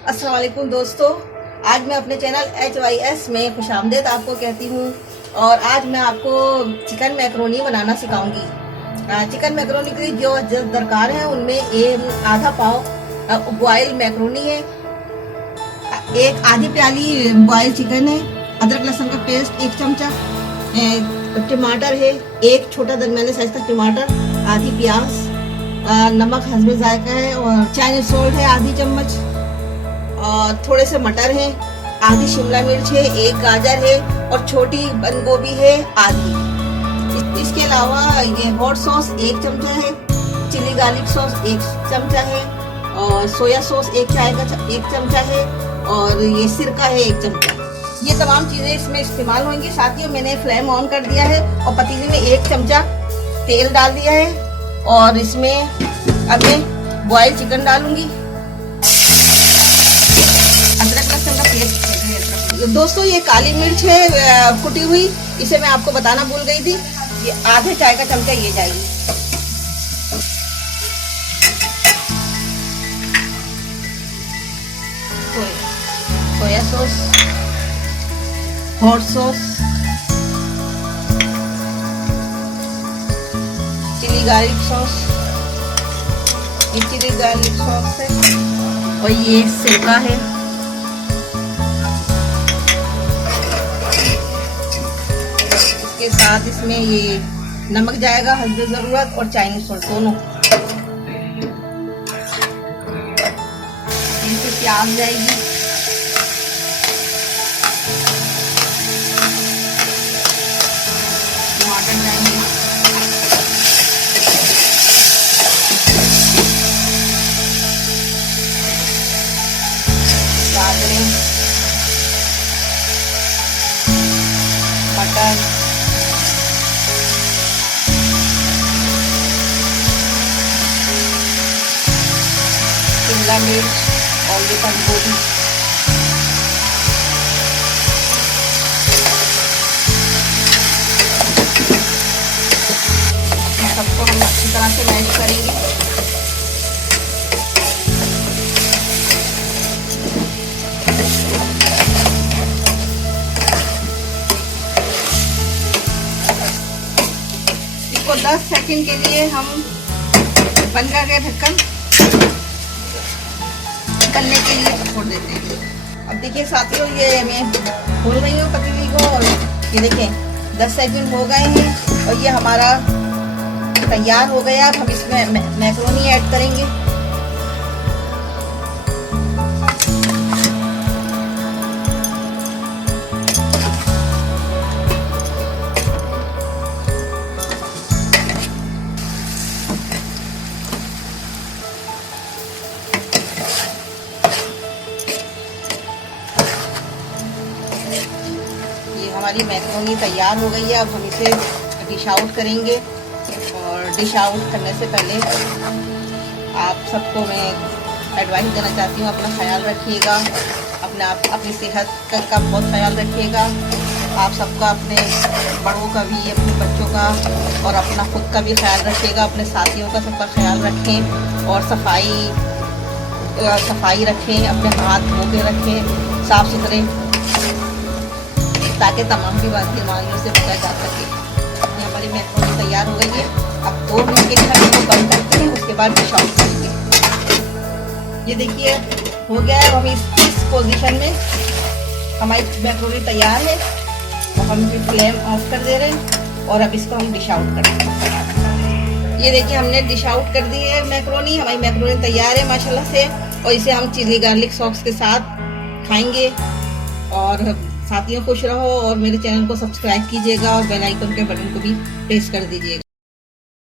अस्सलाम वालेकुम दोस्तों, आज मैं अपने चैनल HYS में खुशामदीद आपको कहती हूँ। और आज मैं आपको चिकन मैकरोनी बनाना सिखाऊंगी। चिकन मैकरोनी के लिए जो दरकार है उनमें आधा पाव बॉयल मैकरोनी है, एक आधी प्याली बॉयल चिकन है, अदरक लहसुन का पेस्ट 1 चमचा, टमाटर है एक छोटा दरमियाने साइज का टमाटर, आधी प्याज, नमक हस्बे जायका है, और चाइनीज सॉल्ट है आधी चम्मच, और थोड़े से मटर है, आधी शिमला मिर्च है, एक गाजर है, और छोटी बंद गोभी है आधी। इसके अलावा ये हॉट सॉस 1 चमचा है, चिली गार्लिक सॉस 1 चमचा है, और सोया सॉस 1 चमचा है, और ये सिरका है 1 चमचा। ये तमाम चीजें इसमें इस्तेमाल होंगी। साथियों, मैंने फ्लेम ऑन कर दिया है और पतीले में 1 चमचा तेल डाल दिया है, और इसमें अब मैं बॉयल चिकन डालूंगी। अदरक लहसुन का पेस्ट। दोस्तों, ये काली मिर्च है कुटी हुई, इसे मैं आपको बताना भूल गई थी। ये आधे चाय का चमचा ये जाएगी। Soya sauce, hot sauce, chilli garlic sauce, ये चिली गार्लिक सॉस है, और ये सिरका है। इसके साथ इसमें ये नमक जाएगा हस्बे जरूरत, और चाइनीज सॉल्ट दोनों। इसमें प्याज जाएगी, टमाटर जाएंगे, गाजरें, मटर, शिमला मिर्च, और ये बंद गोभी। सबको हम अच्छी तरह से मैश करेंगे। इसको 10 सेकंड के लिए हम बंद करके ढक्कन निकलने के लिए छोड़ देते हैं। अब देखिए साथियों, ये मैं खोल रही हूँ पतीली को, और ये देखें 10 सेकंड हो गए हैं, और ये हमारा तैयार हो गया। अब हम इसमें मैकरोनी ऐड करेंगे। ये हमारी मैकरोनी तैयार हो गई है। अब हम इसे डिश आउट करेंगे, और डिश आउट करने से पहले आप सबको मैं एडवाइस देना चाहती हूँ, अपना ख्याल रखिएगा, अपनी सेहत का बहुत ख्याल रखिएगा। आप सबका, अपने बड़ों का भी, अपने बच्चों का, और अपना खुद का भी ख्याल रखिएगा। अपने साथियों का सबका ख्याल रखें, और सफाई रखें, अपने हाथ धो के रखें साफ सुथरे, ताकि तमाम बीमारियों से बचा जा सके। ये हमारी मैकरोनी तैयार हो गई है। अब 2 मिनट के लिए हम इसको बंद करते हैं, उसके बाद डिश आउट करेंगे। ये देखिए हो गया है। हम इस पोजीशन में हमारी मैकरोनी तैयार है, और हम फ्लेम ऑफ कर दे रहे हैं, और अब इसको हम डिश आउट करेंगे। ये देखिए हमने डिश आउट कर दी है मैकरोनी। हमारी मैकरोनी तैयार है माशाल्लाह से, और इसे हम चिली गार्लिक सॉस के साथ खाएंगे। और साथियों, खुश रहो, और मेरे चैनल को सब्सक्राइब कीजिएगा, और बेल आइकन के बटन को भी प्रेस कर दीजिएगा।